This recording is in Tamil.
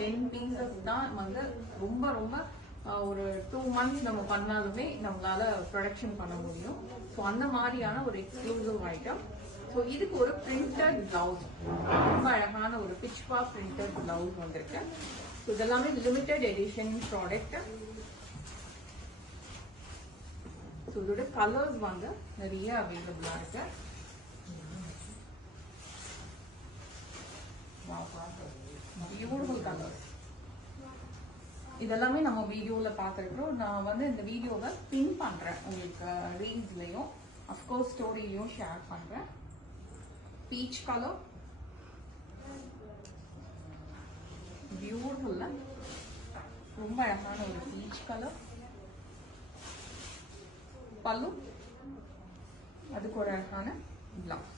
10 pieces தான் வந்து ரொம்ப ரொம்ப ஒரு 2 months நம்ம பண்ணாலுமே நம்மளால ப்ரொடக்ஷன் பண்ண முடியும். ஸோ அந்த மாதிரியான ஒரு எக்ஸ்க்ளூசிவ் ஐட்டம். ஸோ இதுக்கு ஒரு பிரிண்டட் பிளவுஸ், ரொம்ப அழகான ஒரு பிச்பா பிரிண்டட் பிளவுஸ் வந்திருக்கு. ஸோ இதெல்லாமே லிமிடெட் எடிஷன் ப்ராடக்ட். ஸோ இதோட கலர்ஸ் வந்து நிறைய அவைலபிளா இருக்கு. Beautiful colours. இதெல்லாமே நம்ம வீடியோல பார்த்துருக்கோம். நான் வந்து இந்த வீடியோவை பின் பண்றேன் உங்களுக்கு, ரீல்ஸ்லயும் அஃப்கோர்ஸ் ஸ்டோரிலையும் ஷேர் பண்றேன். பீச் கலர், பியூட்டிஃபுல்ல ரொம்ப அழகான ஒரு பீச் கலர். பல்லு, அதுக்கு ஒரு அழகான பிளவுஸ்.